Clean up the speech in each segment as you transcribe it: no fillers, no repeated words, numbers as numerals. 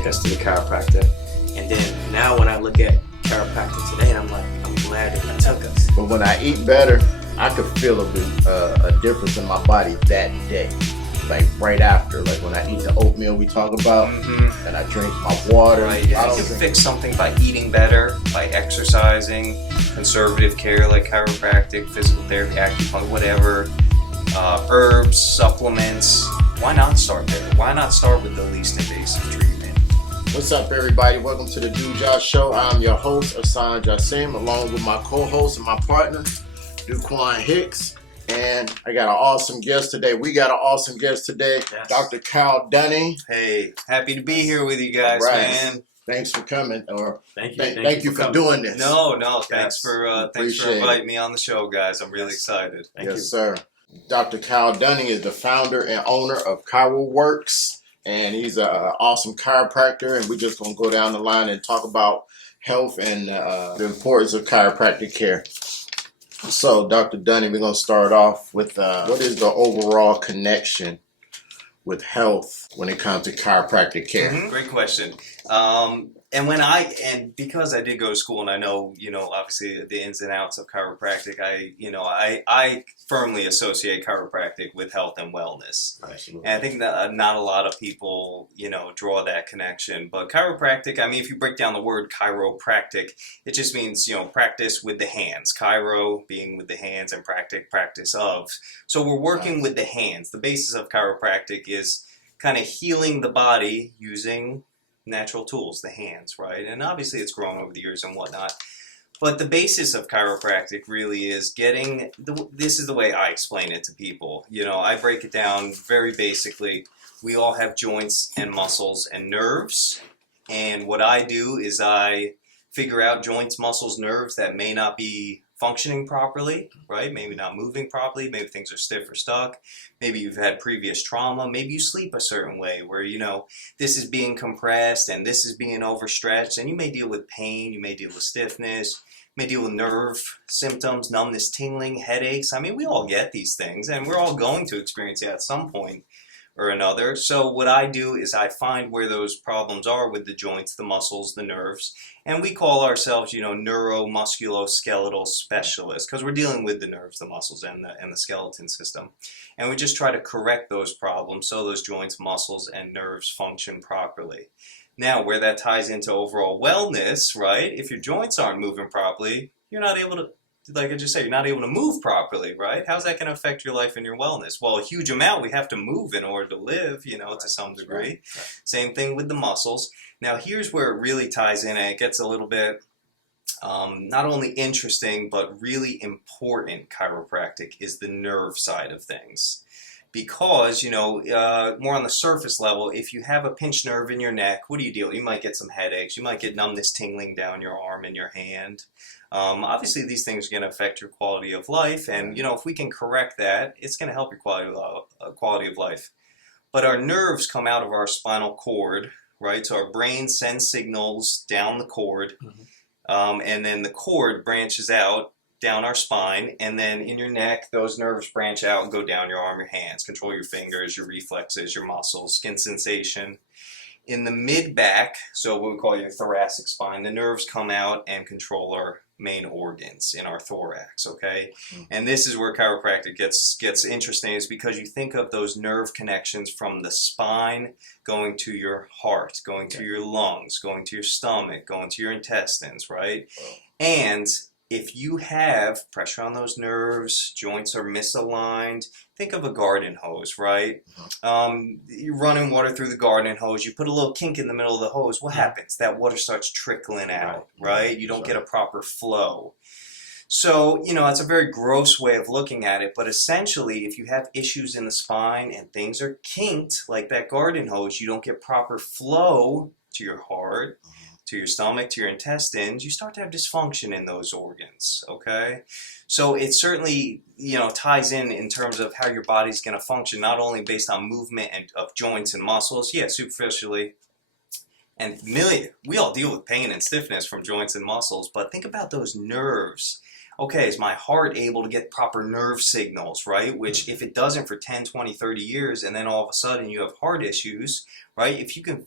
take us to the chiropractor. And then now when I look at chiropractic today, I'm like, I'm glad that he took us. But when I eat better, I could feel a difference in my body that day. Like right after, like when I eat the oatmeal we talk about, and I drink my water. Right, yeah. You can fix something by eating better, by exercising, conservative care like chiropractic, physical therapy, acupuncture, whatever, herbs, supplements. Why not start there? Why not start with the least invasive treatment? What's up, everybody? Welcome to the Do Josh Show. I'm your host, Asan Jassim, along with my co-host and my partner, Duquan Hicks. And I got an awesome guest today. Yes. Dr. Cal Dunning. Hey, happy to be here with you guys, man. Thanks for coming. Thank you for doing this. No, thanks for inviting me on the show, guys. I'm really excited. Thank you. Sir. Dr. Cal Dunning is the founder and owner of ChiroWorks, and he's an awesome chiropractor. And we're just going to go down the line and talk about health and the importance of chiropractic care. So, Dr. Dunning, we're going to start off with what is the overall connection with health when it comes to chiropractic care? Great question. And because I did go to school and I know, obviously the ins and outs of chiropractic, I firmly associate chiropractic with health and wellness. Absolutely. And I think that not a lot of people, draw that connection. But chiropractic, if you break down the word chiropractic, it just means, practice with the hands. Chiro being with the hands and practice of. So we're working with the hands. The basis of chiropractic is kind of healing the body using natural tools, the hands, right? And obviously it's grown over the years and whatnot. But the basis of chiropractic really is this is the way I explain it to people. I break it down very basically. We all have joints and muscles and nerves. And what I do is I figure out joints, muscles, nerves that may not be functioning properly, right? Maybe not moving properly. Maybe things are stiff or stuck. Maybe you've had previous trauma. Maybe you sleep a certain way where, this is being compressed and this is being overstretched. And you may deal with pain. You may deal with stiffness. You may deal with nerve symptoms, numbness, tingling, headaches. We all get these things and we're all going to experience it at some point or another. So what I do is I find where those problems are with the joints, the muscles, the nerves, and we call ourselves, neuromusculoskeletal specialists because we're dealing with the nerves, the muscles, and the skeleton system. And we just try to correct those problems so those joints, muscles, and nerves function properly. Now, where that ties into overall wellness, right? If your joints aren't moving properly, you're not able to, like I just said, you're not able to move properly, right? How's that going to affect your life and your wellness? Well, a huge amount. We have to move in order to live, to some degree. Right. Same thing with the muscles. Now, here's where it really ties in, and it gets a little bit not only interesting, but really important chiropractic is the nerve side of things. Because, more on the surface level, if you have a pinched nerve in your neck, what do you deal with? You might get some headaches. You might get numbness, tingling down your arm and your hand. Obviously, these things are going to affect your quality of life. And, if we can correct that, it's going to help your quality of life. But our nerves come out of our spinal cord, right? So our brain sends signals down the cord. And then the cord branches out down our spine, and then in your neck, those nerves branch out and go down your arm, your hands, control your fingers, your reflexes, your muscles, skin sensation. In the mid-back, so what we call your thoracic spine, the nerves come out and control our main organs in our thorax, okay? And this is where chiropractic gets interesting, is because you think of those nerve connections from the spine going to your heart, going to your lungs, going to your stomach, going to your intestines, right? And if you have pressure on those nerves, joints are misaligned, think of a garden hose, right? You're running water through the garden hose, you put a little kink in the middle of the hose, what happens? That water starts trickling out, right? You don't get a proper flow. So, it's a very gross way of looking at it, but essentially, if you have issues in the spine and things are kinked, like that garden hose, you don't get proper flow to your heart, to your stomach, to your intestines, you start to have dysfunction in those organs, okay? So it certainly, ties in terms of how your body's going to function, not only based on movement of joints and muscles, superficially, and we all deal with pain and stiffness from joints and muscles, but think about those nerves. Okay, is my heart able to get proper nerve signals, right? Which if it doesn't for 10, 20, 30 years, and then all of a sudden you have heart issues, right? If you can,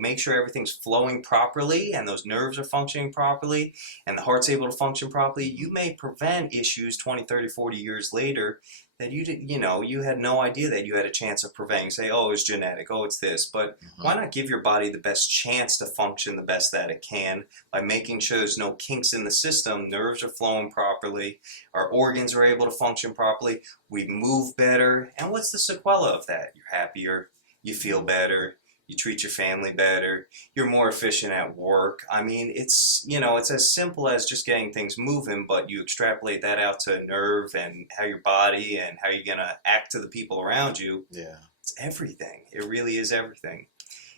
make sure everything's flowing properly and those nerves are functioning properly and the heart's able to function properly, you may prevent issues 20, 30, 40 years later that you had no idea that you had a chance of preventing. Say, oh, it's genetic, oh, it's this. But why not give your body the best chance to function the best that it can by making sure there's no kinks in the system, nerves are flowing properly, our organs are able to function properly, we move better. And what's the sequela of that? You're happier, you feel better, you treat your family better, you're more efficient at work. I mean, it's as simple as just getting things moving, but you extrapolate that out to nerve and how your body and how you're going to act to the people around you. Yeah. It's everything. It really is everything.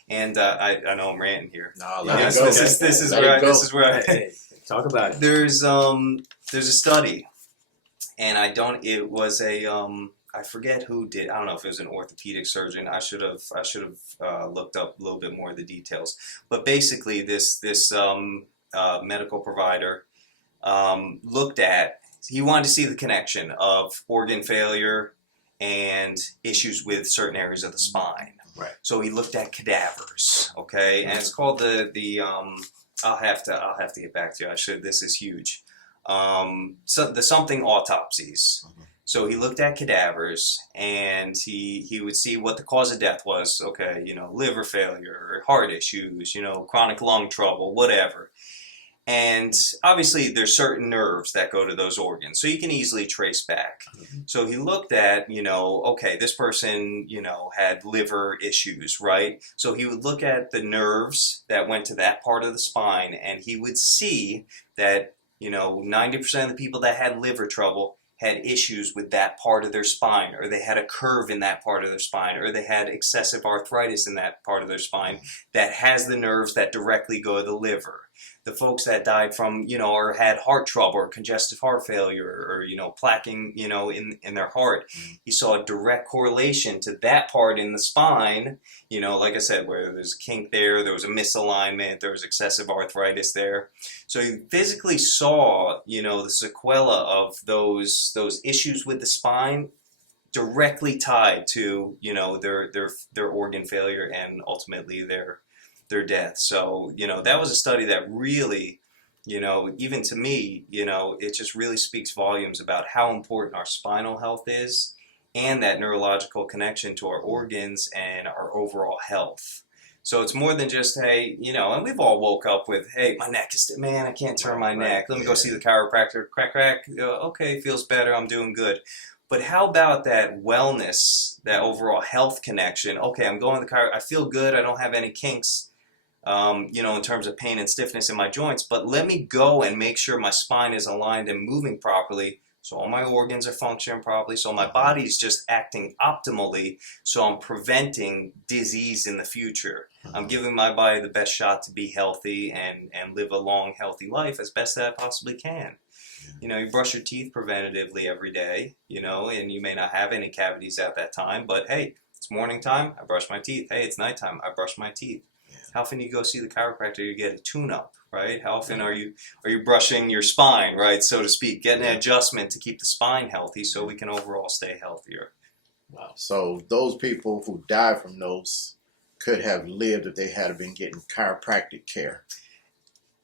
And I know I'm ranting here. No, let it go. This is where I Hey, talk about it. there's a study, and it was I forget who did. I don't know if it was an orthopedic surgeon. I should have looked up a little bit more of the details. But basically, this medical provider looked at. He wanted to see the connection of organ failure and issues with certain areas of the spine. Right. So he looked at cadavers. Okay, and it's called the I'll have to get back to you. This is huge. So the something autopsies. So he looked at cadavers and he would see what the cause of death was. Okay, liver failure, heart issues, chronic lung trouble, whatever. And obviously there's certain nerves that go to those organs, so you can easily trace back. So he looked at, okay, this person, had liver issues, right? So he would look at the nerves that went to that part of the spine, and he would see that, 90% of the people that had liver trouble had issues with that part of their spine, or they had a curve in that part of their spine, or they had excessive arthritis in that part of their spine that has the nerves that directly go to the liver. The folks that died from, or had heart trouble or congestive heart failure or, plaquing, in their heart, he saw a direct correlation to that part in the spine, like I said, where there's a kink there was a misalignment, there was excessive arthritis there. So he physically saw, the sequela of those issues with the spine directly tied to, their organ failure and ultimately their death. So, that was a study that really, even to me, it just really speaks volumes about how important our spinal health is and that neurological connection to our organs and our overall health. So it's more than just, hey, and we've all woke up with, hey, my neck is, man, I can't turn my neck. Let me go see the chiropractor. Crack, crack. Okay, feels better. I'm doing good. But how about that wellness, that overall health connection? Okay, I'm going to the chiropractor. I feel good. I don't have any kinks. In terms of pain and stiffness in my joints, but let me go and make sure my spine is aligned and moving properly, so all my organs are functioning properly, so my body's just acting optimally, so I'm preventing disease in the future. I'm giving my body the best shot to be healthy and live a long, healthy life as best that I possibly can. You brush your teeth preventatively every day, and you may not have any cavities at that time, but hey, it's morning time, I brush my teeth. Hey, it's nighttime, I brush my teeth. How often do you go see the chiropractor? You get a tune-up, right? How often are you brushing your spine, right, so to speak, getting an adjustment to keep the spine healthy so we can overall stay healthier? Wow. So those people who died from those could have lived if they had been getting chiropractic care.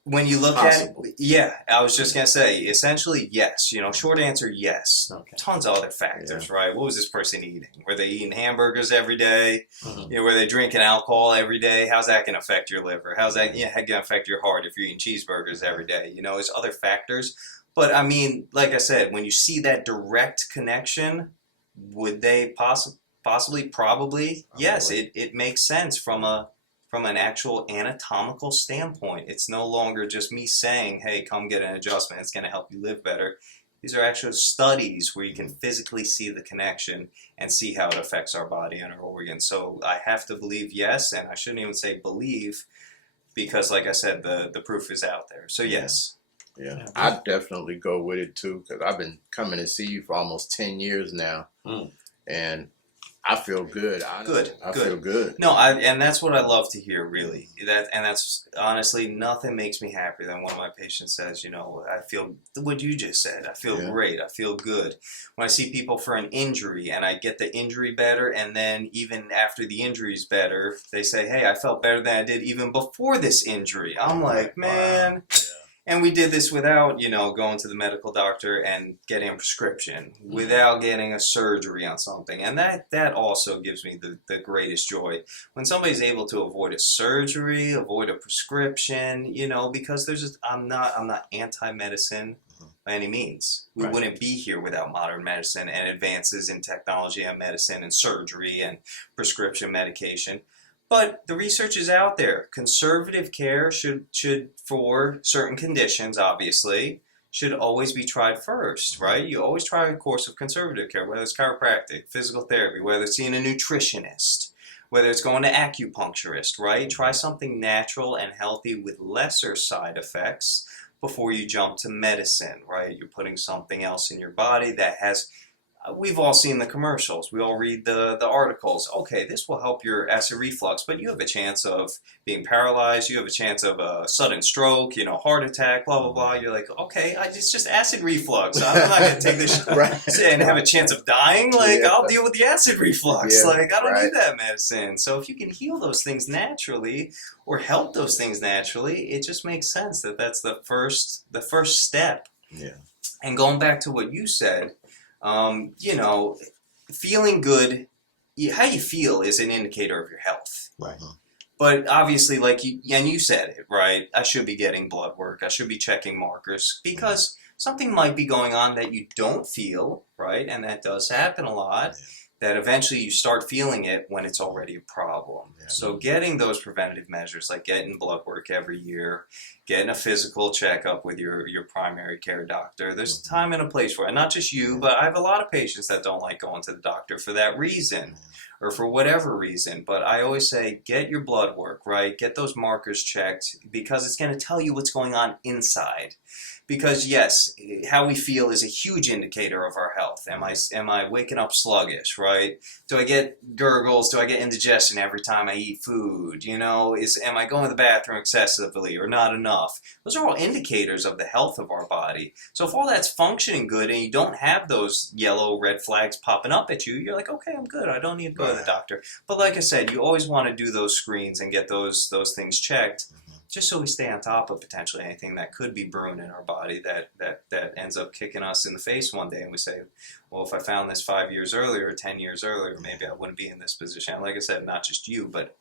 When you look Possibly. at it, yeah, I was just going to say, essentially, yes. Short answer, yes. Okay. Tons of other factors, right? What was this person eating? Were they eating hamburgers every day? Were they drinking alcohol every day? How's that going to affect your liver? How's that going to affect your heart if you're eating cheeseburgers every day? There's other factors. But, I mean, like I said, when you see that direct connection, would they possibly, probably, yes, it makes sense from an actual anatomical standpoint. It's no longer just me saying, hey, come get an adjustment, it's going to help you live better. These are actual studies where you can physically see the connection and see how it affects our body and our organs. So I have to believe yes, and I shouldn't even say believe, because like I said, the proof is out there. So yes. Yeah, I'd definitely go with it too, because I've been coming to see you for almost 10 years now. And I feel good. Good, I good. feel good. No, and that's what I love to hear, really. That's honestly, nothing makes me happier than when my patient says, you know, I feel what you just said. I feel great. I feel good. When I see people for an injury and I get the injury better, and then even after the injury is better, they say, hey, I felt better than I did even before this injury. I'm like, man. Wow. And we did this without, you know, going to the medical doctor and getting a prescription, without getting a surgery on something. And that also gives me the greatest joy. When somebody's able to avoid a surgery, avoid a prescription, you know, because I'm not anti-medicine by any means. We wouldn't be here without modern medicine and advances in technology and medicine and surgery and prescription medication. But the research is out there. Conservative care should for certain conditions, obviously, should always be tried first, right? You always try a course of conservative care, whether it's chiropractic, physical therapy, whether it's seeing a nutritionist, whether it's going to acupuncturist, right? Try something natural and healthy with lesser side effects before you jump to medicine, right? You're putting something else in your body that has... We've all seen the commercials. We all read the articles. Okay, this will help your acid reflux, but you have a chance of being paralyzed. You have a chance of a sudden stroke, you know, heart attack, blah, blah, blah. You're like, okay, it's just acid reflux. I'm not going to take this and have a chance of dying. Like, I'll deal with the acid reflux. Like, I don't need that medicine. So if you can heal those things naturally or help those things naturally, it just makes sense that that's the first step. Yeah. And going back to what you said, you know, feeling good, how you feel is an indicator of your health. Right. But obviously, like you said it, right? I should be getting blood work. I should be checking markers because something might be going on that you don't feel, right? And that does happen a lot. That eventually you start feeling it when it's already a problem. So getting those preventative measures, like getting blood work every year, getting a physical checkup with your primary care doctor, there's a time and a place for it. And not just you, but I have a lot of patients that don't like going to the doctor for that reason or for whatever reason. But I always say, get your blood work, right? Get those markers checked because it's going to tell you what's going on inside. Because yes, how we feel is a huge indicator of our health. Am I waking up sluggish, right? Do I get gurgles? Do I get indigestion every time I eat food? You know, am I going to the bathroom excessively or not enough? Those are all indicators of the health of our body. So if all that's functioning good and you don't have those yellow, red flags popping up at you, you're like, okay, I'm good. I don't need to go to the doctor. But like I said, you always want to do those screens and get those things checked. Just so we stay on top of potentially anything that could be brewing in our body that ends up kicking us in the face one day, and we say, well, if I found this 5 years earlier or 10 years earlier, maybe I wouldn't be in this position. And like I said, not just you, but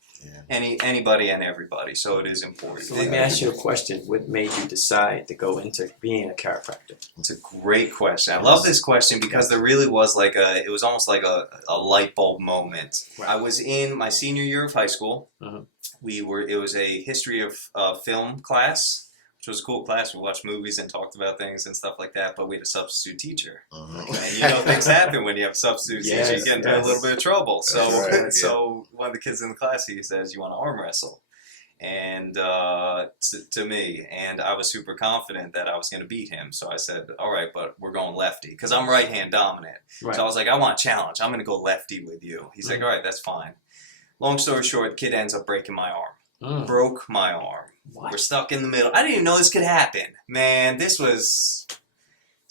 anybody and everybody. So it is important. So let me ask you a question. What made you decide to go into being a chiropractor? It's a great question. I love this question because there really was it was almost like a light bulb moment. Right. I was in my senior year of high school. Mm-hmm. It was a history of film class, which was a cool class. We watched movies and talked about things and stuff like that, but we had a substitute teacher. And you know things happen when you have a substitute teacher. You get into a little bit of trouble. So so one of the kids in the class, he says, you want to arm wrestle? And to me, and I was super confident that I was going to beat him. So I said, all right, but we're going lefty because I'm right hand dominant. Right. So I was like, I want a challenge. I'm going to go lefty with you. He's like, all right, that's fine. Long story short, the kid ends up breaking my arm. Broke my arm. What? We're stuck in the middle. I didn't even know this could happen. Man, this was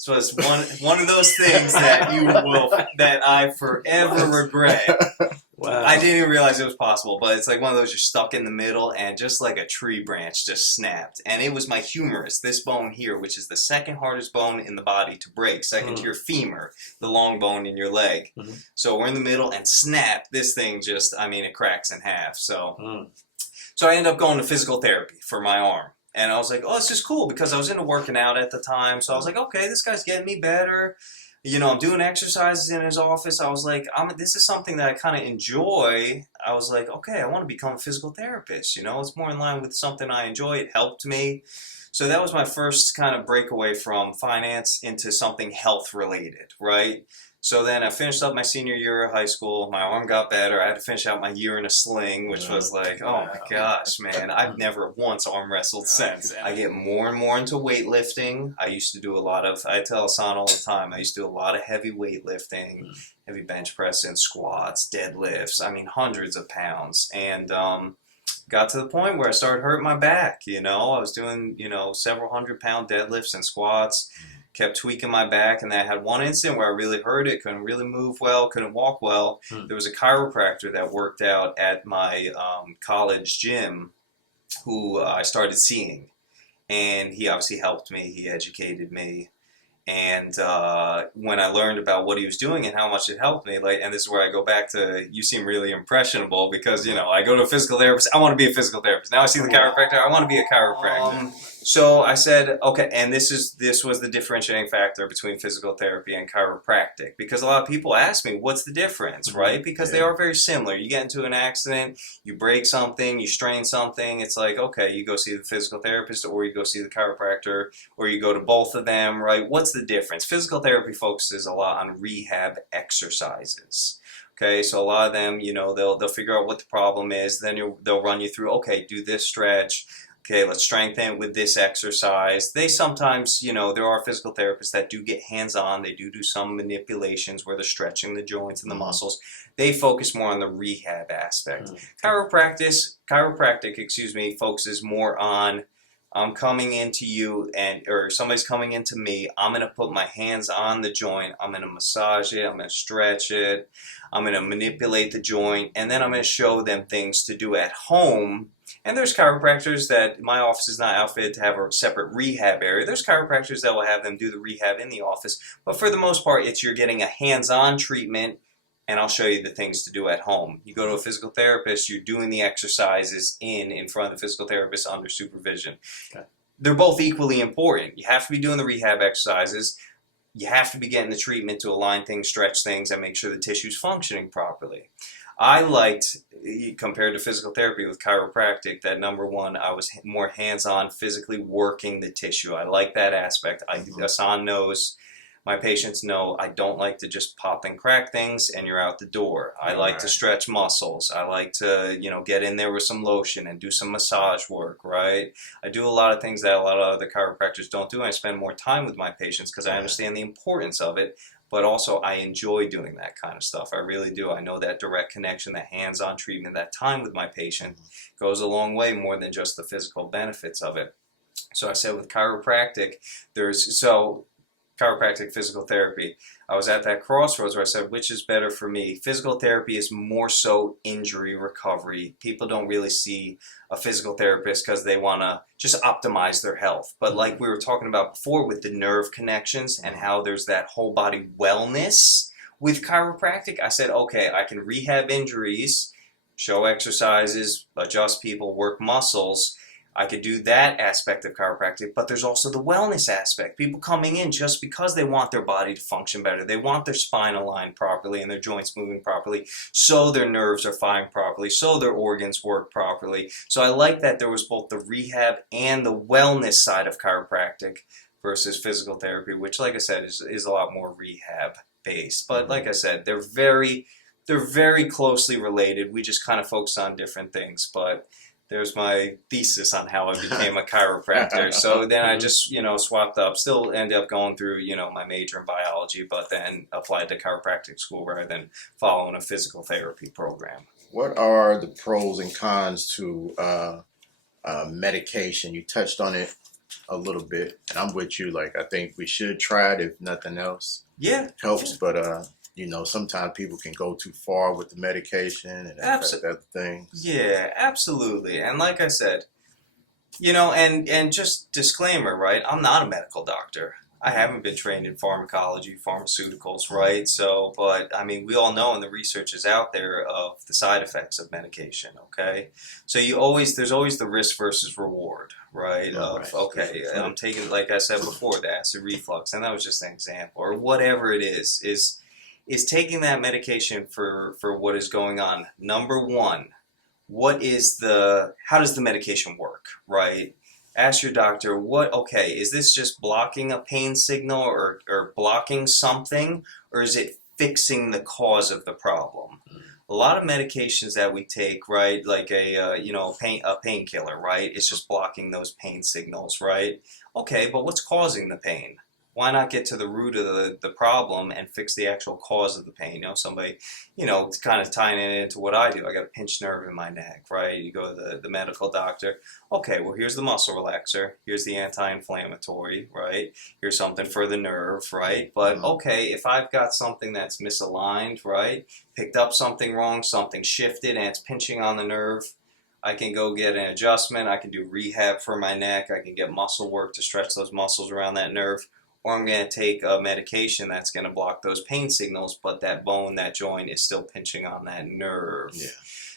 one of those things that I forever regret. Wow. I didn't even realize it was possible, but it's like one of those you're stuck in the middle and just like a tree branch just snapped. And it was my humerus, this bone here, which is the second hardest bone in the body to break, second to your femur, the long bone in your leg. So we're in the middle and snap, this thing just, it cracks in half. So I ended up going to physical therapy for my arm. And I was like, oh, this is cool because I was into working out at the time. So I was like, okay, this guy's getting me better. You know, I'm doing exercises in his office. I was like, this is something that I kind of enjoy. I was like, okay, I want to become a physical therapist. You know, it's more in line with something I enjoy. It helped me. So that was my first kind of breakaway from finance into something health related, right? So then I finished up my senior year of high school. My arm got better. I had to finish out my year in a sling, which was like, oh my gosh, man. I've never once arm wrestled since. I get more and more into weightlifting. I used to do a lot of, I tell Hassan all the time, I used to do a lot of heavy weightlifting, heavy bench pressing, squats, deadlifts. I mean, hundreds of pounds. And got to the point where I started hurting my back. I was doing, several 100-pound deadlifts and squats. Kept tweaking my back, and then I had one incident where I really hurt it, couldn't really move well, couldn't walk well. There was a chiropractor that worked out at my college gym who I started seeing, and he obviously helped me, he educated me, and when I learned about what he was doing and how much it helped me, and this is where I go back to, you seem really impressionable, because, I go to a physical therapist, I want to be a physical therapist. Now I see the chiropractor, I want to be a chiropractor. So I said, okay, and this was the differentiating factor between physical therapy and chiropractic, because a lot of people ask me, what's the difference, right? Because they are very similar. You get into an accident, you break something, you strain something, it's like, okay, you go see the physical therapist, or you go see the chiropractor, or you go to both of them, right? What's the difference? Physical therapy focuses a lot on rehab exercises. Okay, so a lot of them, they'll figure out what the problem is, then they'll run you through, okay, do this stretch. Okay, let's strengthen it with this exercise. They sometimes, there are physical therapists that do get hands-on. They do some manipulations where they're stretching the joints and the muscles. They focus more on the rehab aspect. Chiropractic, focuses more on, I'm coming into you, or somebody's coming into me. I'm going to put my hands on the joint. I'm going to massage it. I'm going to stretch it. I'm going to manipulate the joint. And then I'm going to show them things to do at home. And there's chiropractors that, my office is not outfitted to have a separate rehab area. There's chiropractors that will have them do the rehab in the office. But for the most part, you're getting a hands-on treatment, and I'll show you the things to do at home. You go to a physical therapist, you're doing the exercises in front of the physical therapist under supervision. Okay. They're both equally important. You have to be doing the rehab exercises. You have to be getting the treatment to align things, stretch things, and make sure the tissue's functioning properly. I liked, compared to physical therapy with chiropractic, that number one, I was more hands-on, physically working the tissue. I like that aspect. Hassan knows, my patients know, I don't like to just pop and crack things and you're out the door. I like to stretch muscles. I like to, get in there with some lotion and do some massage work, right? I do a lot of things that a lot of other chiropractors don't do. I spend more time with my patients because I understand the importance of it. But also, I enjoy doing that kind of stuff. I really do. I know that direct connection, that hands-on treatment, that time with my patient goes a long way, more than just the physical benefits of it. So I said with chiropractic, chiropractic, physical therapy. I was at that crossroads where I said, which is better for me? Physical therapy is more so injury recovery. People don't really see a physical therapist because they want to just optimize their health. But like we were talking about before with the nerve connections and how there's that whole body wellness with chiropractic, I said, okay, I can rehab injuries, show exercises, adjust people, work muscles. I could do that aspect of chiropractic, but there's also the wellness aspect. People coming in just because they want their body to function better. They want their spine aligned properly and their joints moving properly, so their nerves are firing properly, so their organs work properly. So I like that there was both the rehab and the wellness side of chiropractic versus physical therapy, which, like I said, is a lot more rehab based. But like I said, they're very closely related. We just kind of focus on different things, but there's my thesis on how I became a chiropractor. So then I just, swapped up, still ended up going through, my major in biology, but then applied to chiropractic school rather than following a physical therapy program. What are the pros and cons to medication? You touched on it a little bit, and I'm with you. I think we should try it if nothing else. Yeah. Helps, but sometimes people can go too far with the medication and that thing. Yeah, absolutely. And like I said, and just disclaimer, right? I'm not a medical doctor. I haven't been trained in pharmacology, pharmaceuticals, right? So, but I mean, we all know, and the research is out there of the side effects of medication, okay? So there's always the risk versus reward, right? Okay, I'm taking, like I said before, the acid reflux, and that was just an example, or whatever it is taking that medication for what is going on. Number one, how does the medication work, right? Ask your doctor, okay, is this just blocking a pain signal or blocking something, or is it fixing the cause of the problem? A lot of medications that we take, right, like a painkiller, right, it's just blocking those pain signals, right? Okay, but what's causing the pain? Why not get to the root of the problem and fix the actual cause of the pain? Somebody, it's kind of tying it into what I do. I got a pinched nerve in my neck, right? You go to the medical doctor. Okay, well, here's the muscle relaxer. Here's the anti-inflammatory, right? Here's something for the nerve, right? But okay, if I've got something that's misaligned, right? Picked up something wrong, something shifted, and it's pinching on the nerve, I can go get an adjustment. I can do rehab for my neck. I can get muscle work to stretch those muscles around that nerve. Or I'm going to take a medication that's going to block those pain signals, but that bone, that joint is still pinching on that nerve. Yeah.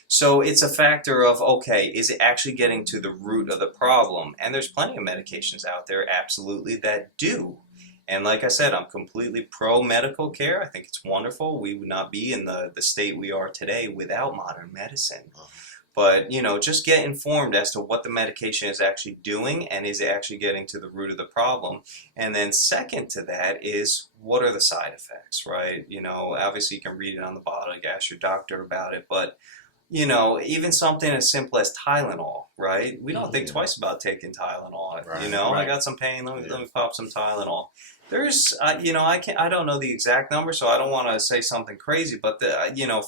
So it's a factor of, okay, is it actually getting to the root of the problem? And there's plenty of medications out there, absolutely, that do. And like I said, I'm completely pro-medical care. I think it's wonderful. We would not be in the state we are today without modern medicine. But, just get informed as to what the medication is actually doing and is it actually getting to the root of the problem. And then second to that is, what are the side effects, right? Obviously you can read it on the bottle, you can ask your doctor about it, but, even something as simple as Tylenol, right? We don't think twice about taking Tylenol. Right, I got some pain, let me pop some Tylenol. There's, I don't know the exact number, so I don't want to say something crazy, but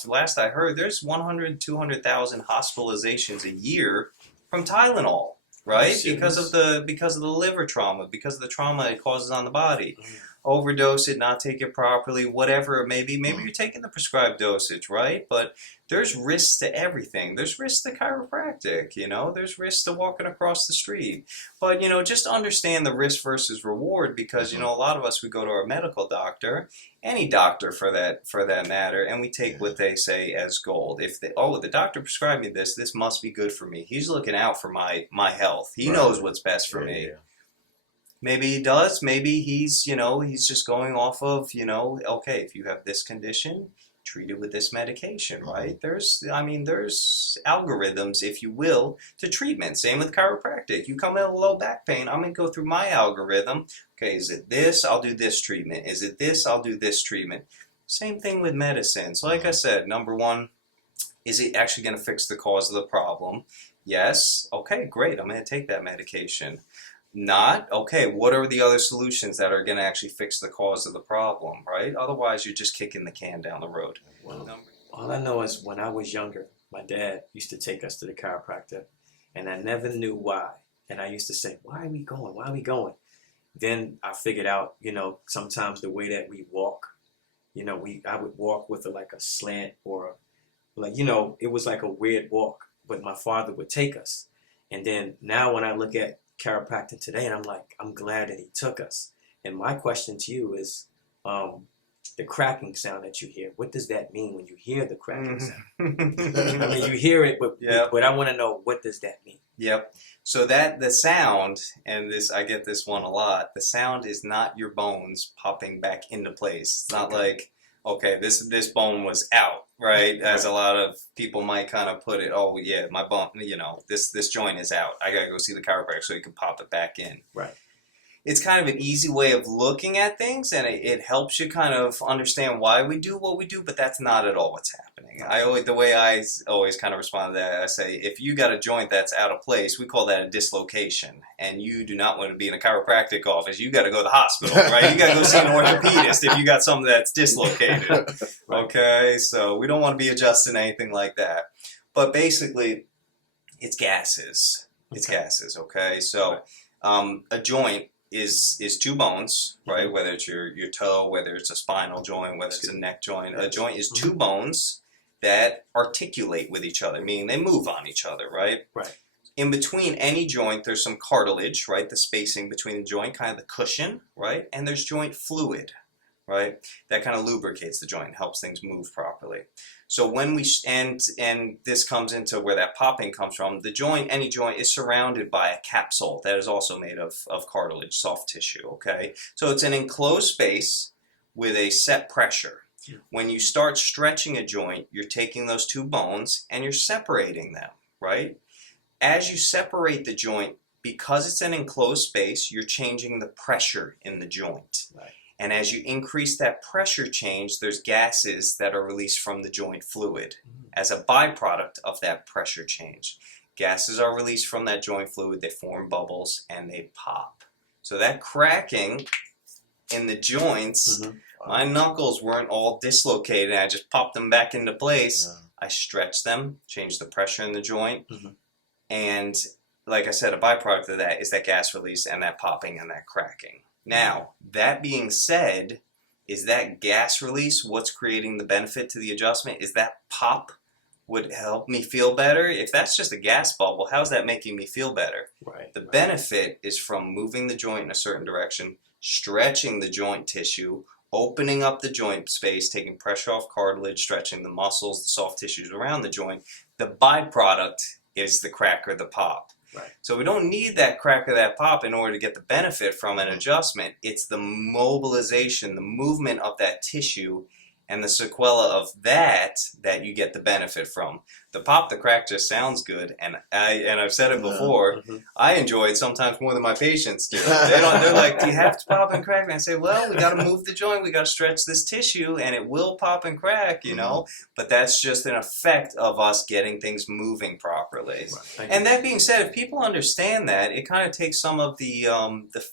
last I heard, there's 100, 200,000 hospitalizations a year from Tylenol, right? Because of the liver trauma, because of the trauma it causes on the body. Overdose it, not take it properly, whatever it may be. Maybe you're taking the prescribed dosage, right? But there's risks to everything. There's risks to chiropractic, there's risks to walking across the street. But, just understand the risk versus reward because, a lot of us, we go to our medical doctor, any doctor for that matter, and we take what they say as gold. If the doctor prescribed me this must be good for me. He's looking out for my health. He knows what's best for me. Yeah. Maybe he does. Maybe he's just going off of, okay, if you have this condition, treat it with this medication, right? There's algorithms, if you will, to treatment. Same with chiropractic. You come in with low back pain, I'm going to go through my algorithm. Okay, is it this? I'll do this treatment. Is it this? I'll do this treatment. Same thing with medicine. So like I said, number one, is it actually going to fix the cause of the problem? Yes. Okay, great. I'm going to take that medication. Not, okay, what are the other solutions that are going to actually fix the cause of the problem, right? Otherwise, you're just kicking the can down the road. Well, all I know is when I was younger, my dad used to take us to the chiropractor, and I never knew why. And I used to say, why are we going? Why are we going? Then I figured out, sometimes the way that we walk, I would walk with like a slant or it was like a weird walk, but my father would take us. And then now when I look at chiropractic today, and I'm glad that he took us. And my question to you is, the cracking sound that you hear, what does that mean when you hear the cracking sound? I mean, you hear it, but I want to know, what does that mean? Yep. So the sound, and I get this one a lot, the sound is not your bones popping back into place. It's not like, okay, this bone was out, right? As a lot of people might kind of put it, oh yeah, my bone, this joint is out. I gotta go see the chiropractor so he can pop it back in. Right. It's kind of an easy way of looking at things, and it helps you kind of understand why we do what we do, but that's not at all what's happening. The way I always kind of respond to that, I say, if you got a joint that's out of place, we call that a dislocation, and you do not want to be in a chiropractic office. You got to go to the hospital, right? You got to go see an orthopedist if you got something that's dislocated. Okay, so we don't want to be adjusting anything like that. But basically, it's gases. It's gases, okay? So a joint is two bones, right? Whether it's your toe, whether it's a spinal joint, whether it's a neck joint. A joint is two bones that articulate with each other, meaning they move on each other, right? Right. In between any joint, there's some cartilage, right? The spacing between the joint, kind of the cushion, right? And there's joint fluid, right? That kind of lubricates the joint, helps things move properly. So when and this comes into where that popping comes from, any joint is surrounded by a capsule that is also made of cartilage, soft tissue, okay? So it's an enclosed space with a set pressure. When you start stretching a joint, you're taking those two bones and you're separating them, right? As you separate the joint, because it's an enclosed space, you're changing the pressure in the joint. Right. And as you increase that pressure change, there's gases that are released from the joint fluid as a byproduct of that pressure change. Gases are released from that joint fluid, they form bubbles, and they pop. So that cracking in the joints, my knuckles weren't all dislocated, I just popped them back into place. I stretched them, changed the pressure in the joint, and like I said, a byproduct of that is that gas release and that popping and that cracking. Now, that being said, is that gas release what's creating the benefit to the adjustment? Is that pop would help me feel better? If that's just a gas bubble, how's that making me feel better? Right. The benefit is from moving the joint in a certain direction, stretching the joint tissue, opening up the joint space, taking pressure off cartilage, stretching the muscles, the soft tissues around the joint. The byproduct is the crack or the pop. Right. So we don't need that crack or that pop in order to get the benefit from an adjustment. It's the mobilization, the movement of that tissue, and the sequela of that you get the benefit from. The pop, the crack just sounds good, and I've said it before. I enjoy it sometimes more than my patients do. They're like, "Do you have to pop and crack?" And I say, "Well, we got to move the joint, we got to stretch this tissue, and it will pop and crack, you know." But that's just an effect of us getting things moving properly. Right. And that being said, if people understand that, it kind of takes some of the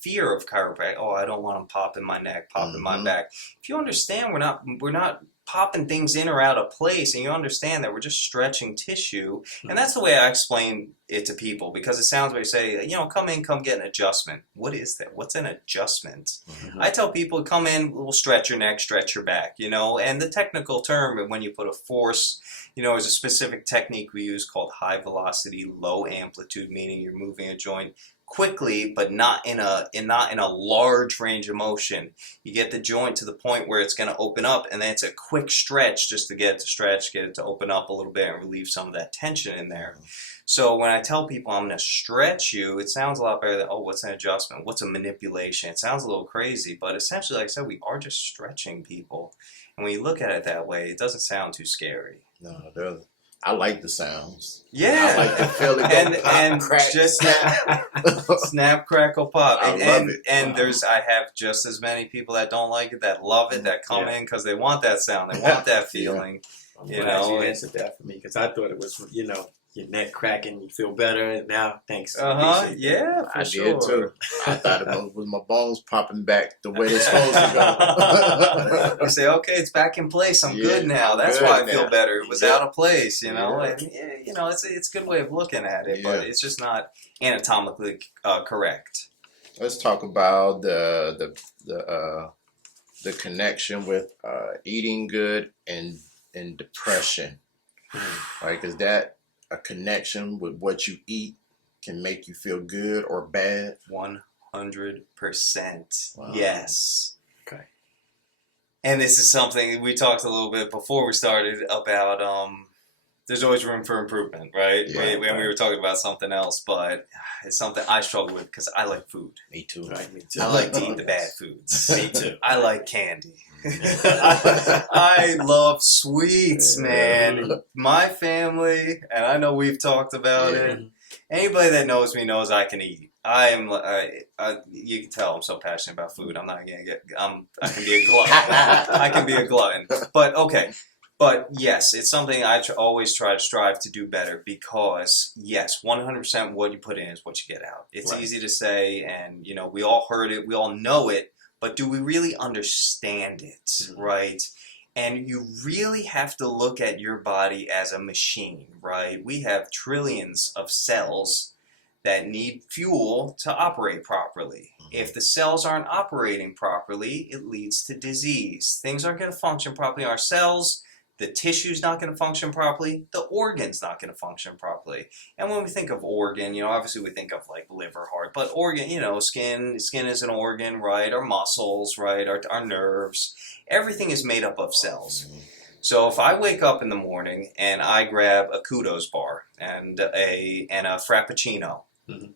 fear of chiropractic. Oh, I don't want them popping my neck, popping my back. If you understand, we're not popping things in or out of place, and you understand that we're just stretching tissue. And that's the way I explain it to people, because it sounds like you say, you know, come in, come get an adjustment. What is that? What's an adjustment? I tell people, come in, we'll stretch your neck, stretch your back, you know, and the technical term, when you put a force, you know, is a specific technique we use called high velocity, low amplitude, meaning you're moving a joint quickly, but not in a large range of motion. You get the joint to the point where it's going to open up, and then it's a quick stretch just to get it to stretch, get it to open up a little bit, and relieve some of that tension in there. So when I tell people I'm going to stretch you, it sounds a lot better than, oh, what's an adjustment? What's a manipulation? It sounds a little crazy, but essentially, like I said, we are just stretching people. And when you look at it that way, it doesn't sound too scary. No, I like the sounds. Yeah, I like the feeling. and crack, just snap, crackle, pop. I love it. And I have just as many people that don't like it, that love it, that come in because they want that sound, they want that feeling. I'm You glad know, you answered that for me, because I thought it was, you know, your neck cracking, you feel better. Now, thanks. Yeah, for I sure. did too. I thought it was my bones popping back the way they're supposed to go. You say, okay, it's back in place. I'm good now. I'm That's good why I feel now. better. It was out of place, you know. Yeah. And you know, it's a good way of looking at it, but Yeah. it's just not anatomically correct. Let's talk about the connection with eating good and depression, right? Because that a connection with what you eat can make you feel good or bad. 100%. Wow. Yes. Okay. And this is something we talked a little bit before we started about. There's always room for improvement, right? Yeah, We were talking about something else, but it's something I struggle with because I like food. Me too. Right, me too. I like to eat the bad foods. Me too. I like candy. I love sweets, man. My family, and I know we've talked about it. Anybody that knows me knows I can eat. You can tell I'm so passionate about food. I'm not gonna get. I can be a glutton. I can be a glutton. But okay. But yes, it's something I always try to strive to do better, because yes, 100% what you put in is what you get out. It's easy to say, and you know, we all heard it, we all know it, but do we really understand it, right? And you really have to look at your body as a machine, right? We have trillions of cells that need fuel to operate properly. If the cells aren't operating properly, it leads to disease. Things aren't going to function properly in our cells. The tissue's not going to function properly. The organ's not going to function properly. And when we think of organ, you know, obviously we think of like liver, heart, but organ, you know, skin is an organ, right? Our muscles, right? Our nerves. Everything is made up of cells. So if I wake up in the morning and I grab a Kudos bar and a Frappuccino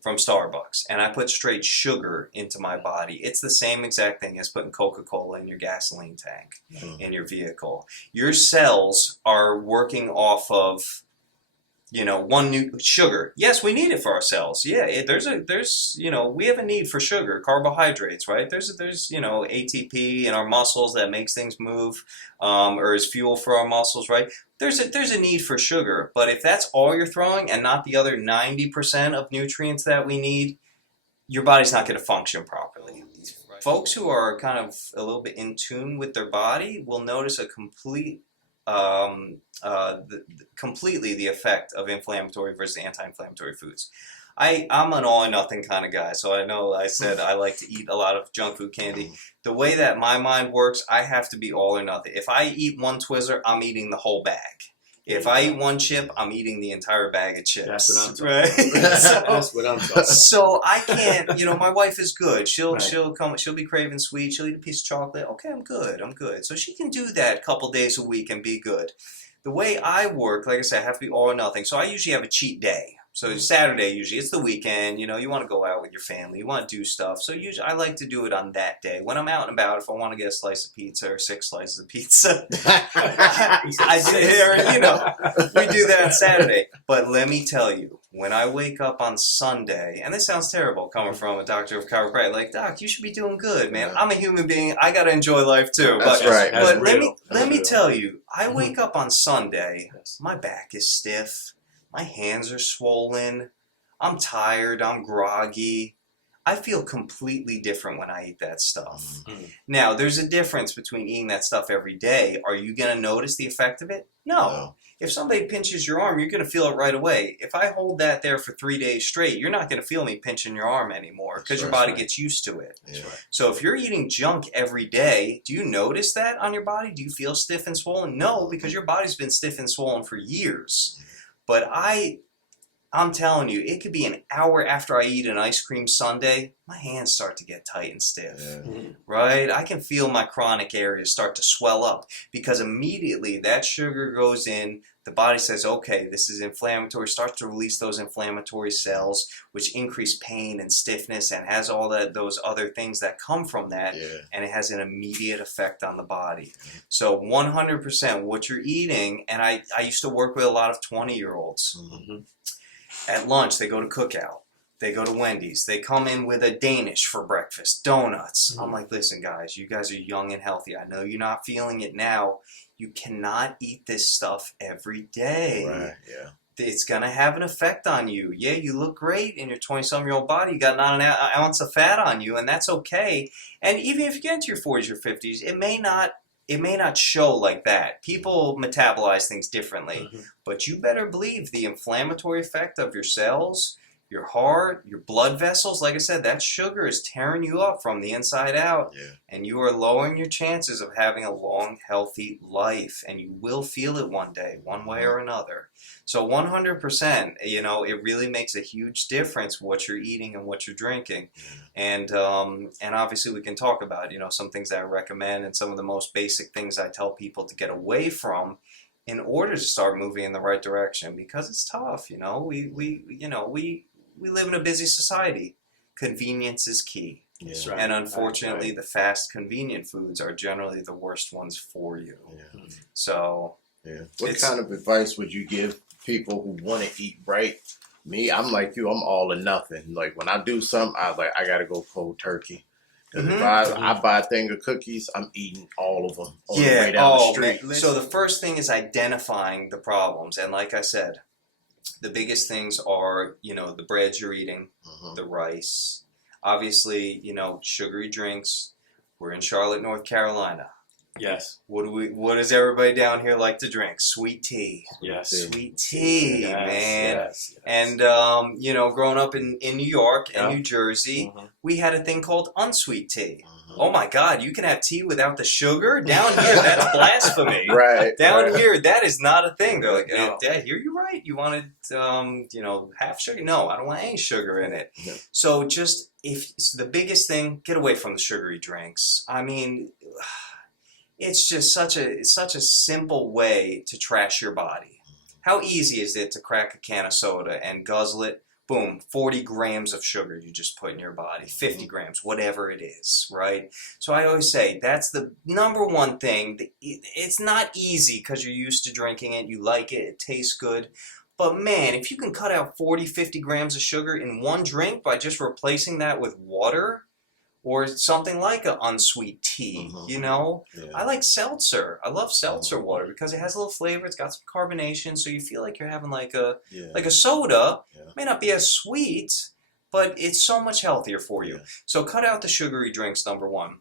from Starbucks, and I put straight sugar into my body, it's the same exact thing as putting Coca-Cola in your gasoline tank in your vehicle. Your cells are working off of one new sugar. Yes, we need it for ourselves. Yeah, there's we have a need for sugar, carbohydrates, right? There's ATP in our muscles that makes things move, or is fuel for our muscles, right? There's a need for sugar, but if that's all you're throwing and not the other 90% of nutrients that we need, your body's not going to function properly. Folks who are kind of a little bit in tune with their body will notice a completely the effect of inflammatory versus anti-inflammatory foods. I'm an all or nothing kind of guy, so I know I said I like to eat a lot of junk food candy. The way that my mind works, I have to be all or nothing. If I eat one Twizzler, I'm eating the whole bag. If I eat one chip, I'm eating the entire bag of chips. That's what I'm talking right? about. That's what I'm talking about. So I can't, my wife is good. She'll Right. she'll be craving sweet. She'll eat a piece of chocolate. Okay, I'm good. So she can do that a couple days a week and be good. The way I work, like I said, I have to be all or nothing. So I usually have a cheat day. So Saturday usually, it's the weekend, you want to go out with your family, you want to do stuff. So usually I like to do it on that day. When I'm out and about, if I want to get a slice of pizza or 6 slices of pizza, I we do that on Saturday. But let me tell you, when I wake up on Sunday, and this sounds terrible coming from a doctor of chiropractic, like, Doc, you should be doing good, man. I'm a human being. I got to enjoy life too. That's but right. That's but real. let me real. tell you, I wake up on Sunday, Yes. my back is stiff, my hands are swollen, I'm tired, I'm groggy. I feel completely different when I eat that stuff. Mhm. Now, there's a difference between eating that stuff every day. Are you going to notice the effect of it? No. If somebody pinches your arm, you're going to feel it right away. If I hold that there for 3 days straight, you're not going to feel me pinching your arm anymore because your body gets used to it. Yeah. So if you're eating junk every day, do you notice that on your body? Do you feel stiff and swollen? No, because your body's been stiff and swollen for years. But I'm telling you, it could be an hour after I eat an ice cream sundae, my hands start to get tight and stiff. Yeah. Mhm. Right? I can feel my chronic areas start to swell up because immediately that sugar goes in, the body says, okay, this is inflammatory, starts to release those inflammatory cells, which increase pain and stiffness and has all those other things that come from that, Yeah. and it has an immediate effect on the body. So 100% what you're eating, and I used to work with a lot of 20-year-olds. Mhm. At lunch, they go to Cookout. They go to Wendy's. They come in with a Danish for breakfast, donuts. I'm like, listen, guys, you guys are young and healthy. I know you're not feeling it now. You cannot eat this stuff every day. Right. Yeah. It's going to have an effect on you. Yeah, you look great in your 20-some-year-old body. You got not an ounce of fat on you, and that's okay. And even if you get into your 40s or 50s, it may not show like that. People metabolize things differently. Mhm. But you better believe the inflammatory effect of your cells, your heart, your blood vessels, like I said, that sugar is tearing you up from the inside out. Yeah. And you are lowering your chances of having a long, healthy life. And you will feel it one day, one way or another. So 100%, it really makes a huge difference what you're eating and what you're drinking. And obviously we can talk about, some things that I recommend and some of the most basic things I tell people to get away from in order to start moving in the right direction, because it's tough. We live in a busy society. Convenience is key. That's right. And unfortunately, Right. the fast, convenient foods are generally the worst ones for you. Yeah. So, Yeah. What It's- kind of advice would you give people who want to eat right? Me, I'm like you. I'm all or nothing. Like when I do something, I gotta go cold turkey. 'Cause if I buy a thing of cookies, I'm eating all of them on the way down the street. man. So the first thing is identifying the problems. And like I said, the biggest things are, the breads you're eating, Mhm. the rice, obviously, sugary drinks. We're in Charlotte, North Carolina. Yes. What does everybody down here like to drink? Sweet tea. Yes. Sweet tea, Yes, man. yes. And, growing up in New York and Yeah. New Jersey, Mhm. we had a thing called unsweet tea. Mhm. Oh my God, you can have tea without the sugar? Down here, that's blasphemy. Right. Down right. here, that is not a thing. They're like, No. Dad, you're right. You wanted, half sugar? No, I don't want any sugar in it. No. So the biggest thing, get away from the sugary drinks. I mean, it's just such a simple way to trash your body. How easy is it to crack a can of soda and guzzle it? Boom, 40 grams of sugar you just put in your body, 50 grams, whatever it is, right? So I always say that's the number one thing. It's not easy because you're used to drinking it, you like it, it tastes good. But man, if you can cut out 40, 50 grams of sugar in one drink by just replacing that with water, or something like an unsweet tea, you know? Yeah. I like seltzer. I love seltzer water because it has a little flavor. It's got some carbonation, so you feel like you're having like a soda. Yeah. May not be as sweet, but it's so much healthier for you. Yeah. So cut out the sugary drinks, number one.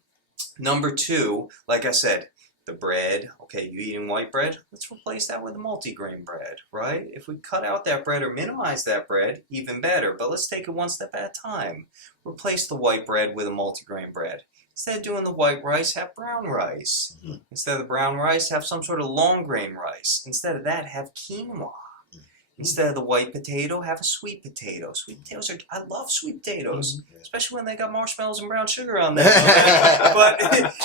Number two, like I said, the bread. Okay, you eating white bread? Let's replace that with a multigrain bread, right? If we cut out that bread or minimize that bread, even better. But let's take it one step at a time. Replace the white bread with a multigrain bread. Instead of doing the white rice, have brown rice. Instead of the brown rice, have some sort of long grain rice. Instead of that, have quinoa. Instead of the white potato, have a sweet potato. Sweet potatoes I love sweet potatoes, especially when they got marshmallows and brown sugar on them. But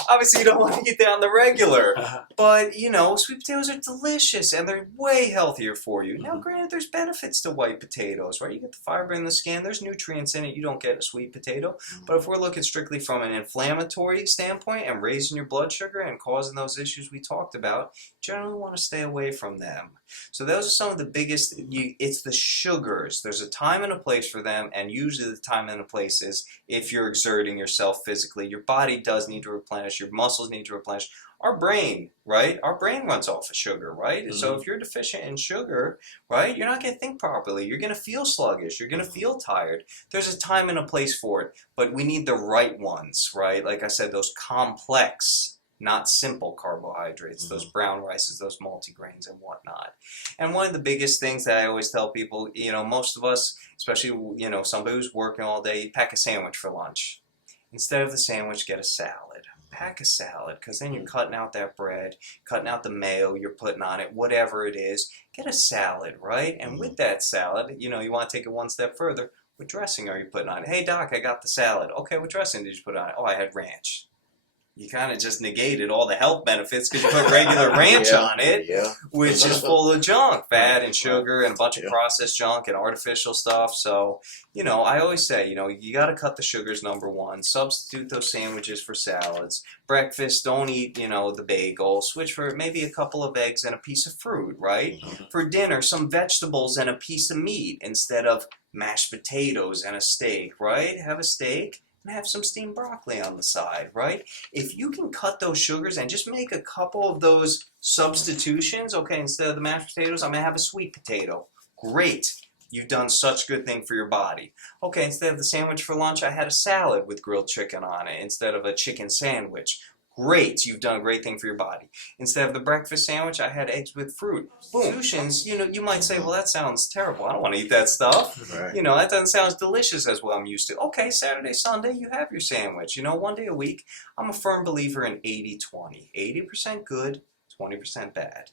obviously you don't want to eat that on the regular. But, you know, sweet potatoes are delicious and they're way healthier for you. Now, granted, there's benefits to white potatoes, right? You get the fiber in the skin. There's nutrients in it you don't get in a sweet potato. But if we're looking strictly from an inflammatory standpoint and raising your blood sugar and causing those issues we talked about, you generally want to stay away from them. So those are some of the biggest, it's the sugars. There's a time and a place for them, and usually the time and the place is if you're exerting yourself physically. Your body does need to replenish, your muscles need to replenish. Our brain, right? Our brain runs off of sugar, right? So if you're deficient in sugar, right, you're not going to think properly. You're going to feel sluggish. You're going to feel tired. There's a time and a place for it, but we need the right ones, right? Like I said, those complex, not simple carbohydrates, those brown rices, those multigrains and whatnot. And one of the biggest things that I always tell people, you know, most of us, especially, you know, somebody who's working all day, pack a sandwich for lunch. Instead of the sandwich, get a salad. Pack a salad, because then you're cutting out that bread, cutting out the mayo you're putting on it, whatever it is. Get a salad, right? And with that salad, you know, you want to take it one step further. What dressing are you putting on it? Hey, Doc, I got the salad. Okay, what dressing did you put on it? Oh, I had ranch. You kind of just negated all the health benefits because you put regular ranch on it, which is full of junk, fat and sugar and a bunch of processed junk and artificial stuff. So, you know, I always say, you know, you got to cut the sugars, number one. Substitute those sandwiches for salads. Breakfast, don't eat, you know, the bagel. Switch for maybe a couple of eggs and a piece of fruit, right? For dinner, some vegetables and a piece of meat instead of mashed potatoes and a steak, right? Have a steak. And have some steamed broccoli on the side, right? If you can cut those sugars and just make a couple of those substitutions, okay, instead of the mashed potatoes, I'm going to have a sweet potato. Great. You've done such a good thing for your body. Okay, instead of the sandwich for lunch, I had a salad with grilled chicken on it instead of a chicken sandwich. Great, you've done a great thing for your body. Instead of the breakfast sandwich, I had eggs with fruit. Boom. Substitutions, you know, you might say, well, that sounds terrible. I don't want to eat that stuff. You know, that doesn't sound as delicious as what I'm used to. Okay, Saturday, Sunday, you have your sandwich. You know, one day a week. I'm a firm believer in 80-20. 80% good, 20% bad.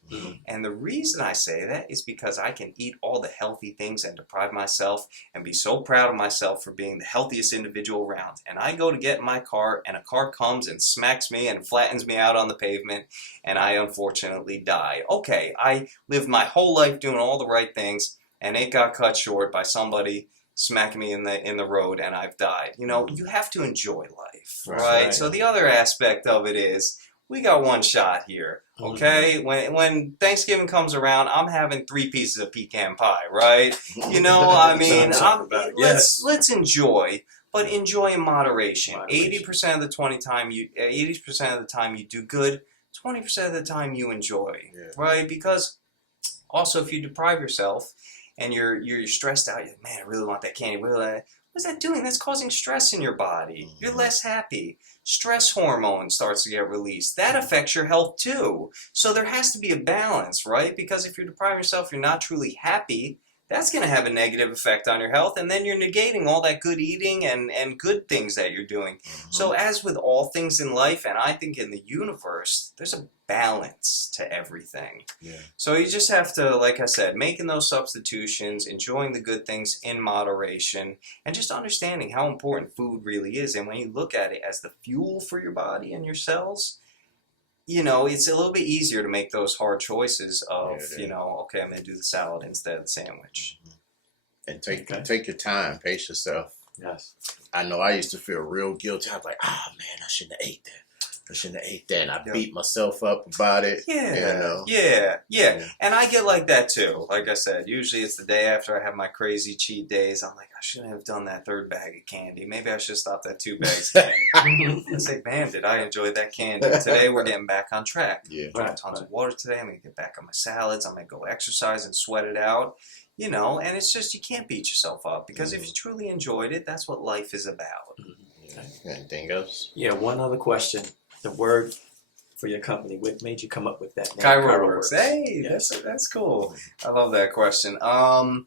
And the reason I say that is because I can eat all the healthy things and deprive myself and be so proud of myself for being the healthiest individual around. And I go to get in my car and a car comes and smacks me and flattens me out on the pavement and I unfortunately die. Okay, I lived my whole life doing all the right things and it got cut short by somebody smacking me in the road and I've died. You know, you have to enjoy life, right? So the other aspect of it is we got one shot here, okay? When Thanksgiving comes around, I'm having 3 pieces of pecan pie, right? You know, I mean, let's enjoy, but enjoy in moderation. 80% of the 80% of the time you do good, 20% of the time you enjoy, right? Because also if you deprive yourself and you're stressed out, you're like, man, I really want that candy. What's that doing? That's causing stress in your body. You're less happy. Stress hormone starts to get released. That affects your health too. So there has to be a balance, right? Because if you're depriving yourself, you're not truly happy, that's going to have a negative effect on your health. And then you're negating all that good eating and good things that you're doing. So as with all things in life, and I think in the universe, there's a balance to everything. So you just have to, like I said, making those substitutions, enjoying the good things in moderation, and just understanding how important food really is. And when you look at it as the fuel for your body and your cells, you know, it's a little bit easier to make those hard choices of, you know, okay, I'm going to do the salad instead of the sandwich. And take your time, pace yourself. Yes. I know I used to feel real guilty. I was like, oh man, I shouldn't have ate that. I shouldn't have ate that. And I beat myself up about it. Yeah. And I get like that too. Like I said, usually it's the day after I have my crazy cheat days. I'm like, I shouldn't have done that 3rd bag of candy. Maybe I should stop at 2 bags of candy. I say, man, did I enjoy that candy? Today we're getting back on track. Yeah. Drinking tons of water today. I'm going to get back on my salads. I'm going to go exercise and sweat it out. You know, and it's just, you can't beat yourself up, because if you truly enjoyed it, that's what life is about. Anything else? Yeah, one other question. The word for your company, what made you come up with that name? Chiroworks. Hey, Yes. that's cool. I love that question. A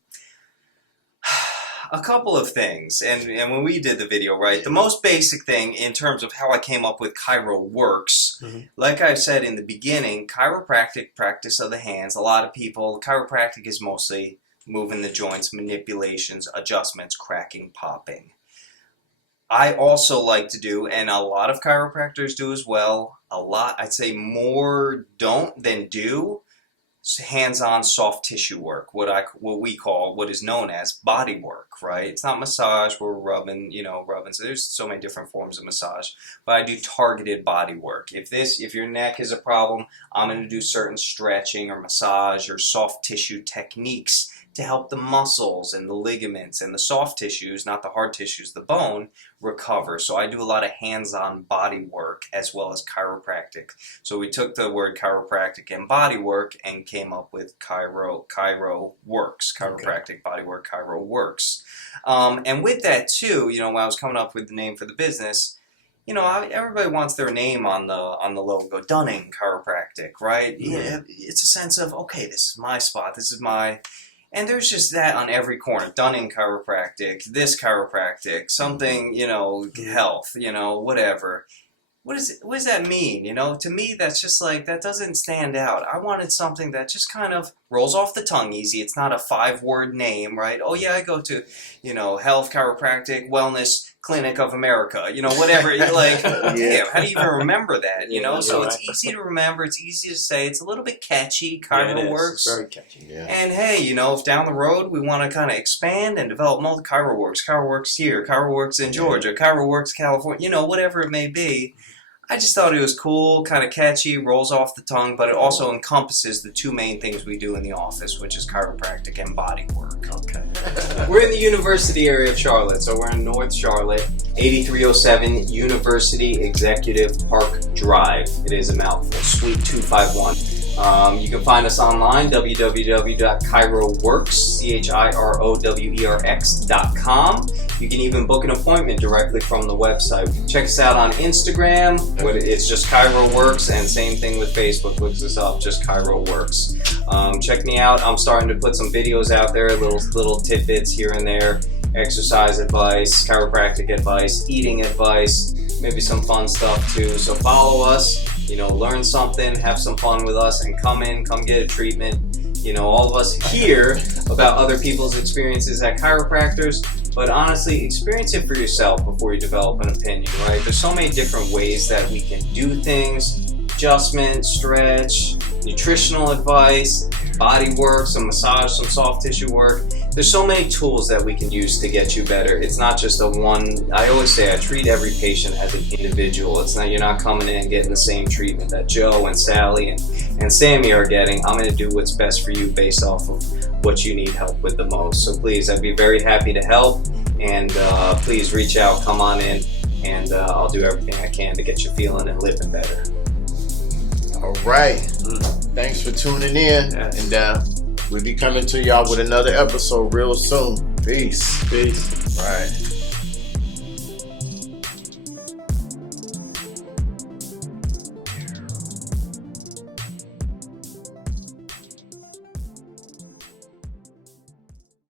couple of things, and when we did the video, right, the most basic thing in terms of how I came up with Chiroworks, like I said in the beginning, chiropractic, practice of the hands. A lot of people, chiropractic is mostly moving the joints, manipulations, adjustments, cracking, popping. I also like to do, and a lot of chiropractors do as well, I'd say more don't than do, hands-on soft tissue work, what is known as body work, right? It's not massage, we're rubbing, so there's so many different forms of massage, but I do targeted body work. If your neck is a problem, I'm going to do certain stretching or massage or soft tissue techniques to help the muscles and the ligaments and the soft tissues, not the hard tissues, the bone, recover. So I do a lot of hands-on body work as well as chiropractic. So we took the word chiropractic and body work and came up with Chiroworks, chiropractic body work, Chiroworks. And with that too, when I was coming up with the name for the business, everybody wants their name on the logo, Dunning Chiropractic, right? Yeah, it's a sense of, okay, this is my spot, this is my... And there's just that on every corner. Dunning Chiropractic, this chiropractic, something, health, whatever. What does that mean? To me, that's just like, that doesn't stand out. I wanted something that just kind of rolls off the tongue easy. It's not a 5-word name, right? Oh yeah, I go to, Health Chiropractic Wellness Clinic of America, whatever. Like, how do you even remember that? So it's easy to remember. It's easy to say. It's a little bit catchy. Chiroworks. It's very catchy. Yeah. And hey, if down the road we want to kind of expand and develop multiple Chiroworks here, Chiroworks in Georgia, Chiroworks California, whatever it may be. I just thought it was cool, kind of catchy, rolls off the tongue, but it also encompasses the 2 main things we do in the office, which is chiropractic and body work. Okay. We're in the University area of Charlotte, so we're in North Charlotte, 8307 University Executive Park Drive. It is a mouthful, Suite 251. You can find us online, www.chiroworks, CHIROWERX.com. You can even book an appointment directly from the website. Check us out on Instagram. It's just Chiroworks, and same thing with Facebook. Look us up, just Chiroworks. Check me out. I'm starting to put some videos out there, little tidbits here and there. Exercise advice, chiropractic advice, eating advice, maybe some fun stuff too. So follow us, learn something, have some fun with us, and come get a treatment. All of us hear about other people's experiences at chiropractors, but honestly, experience it for yourself before you develop an opinion, right? There's so many different ways that we can do things. Adjustment, stretch, nutritional advice, body work, some massage, some soft tissue work. There's so many tools that we can use to get you better. It's not just I always say I treat every patient as an individual. You're not coming in and getting the same treatment that Joe and Sally and Sammy are getting. I'm going to do what's best for you based off of what you need help with the most. So please, I'd be very happy to help, and please reach out, come on in, and I'll do everything I can to get you feeling and living better. All right. Thanks for tuning in. Yes. And we'll be coming to y'all with another episode real soon. Peace. Peace. All right.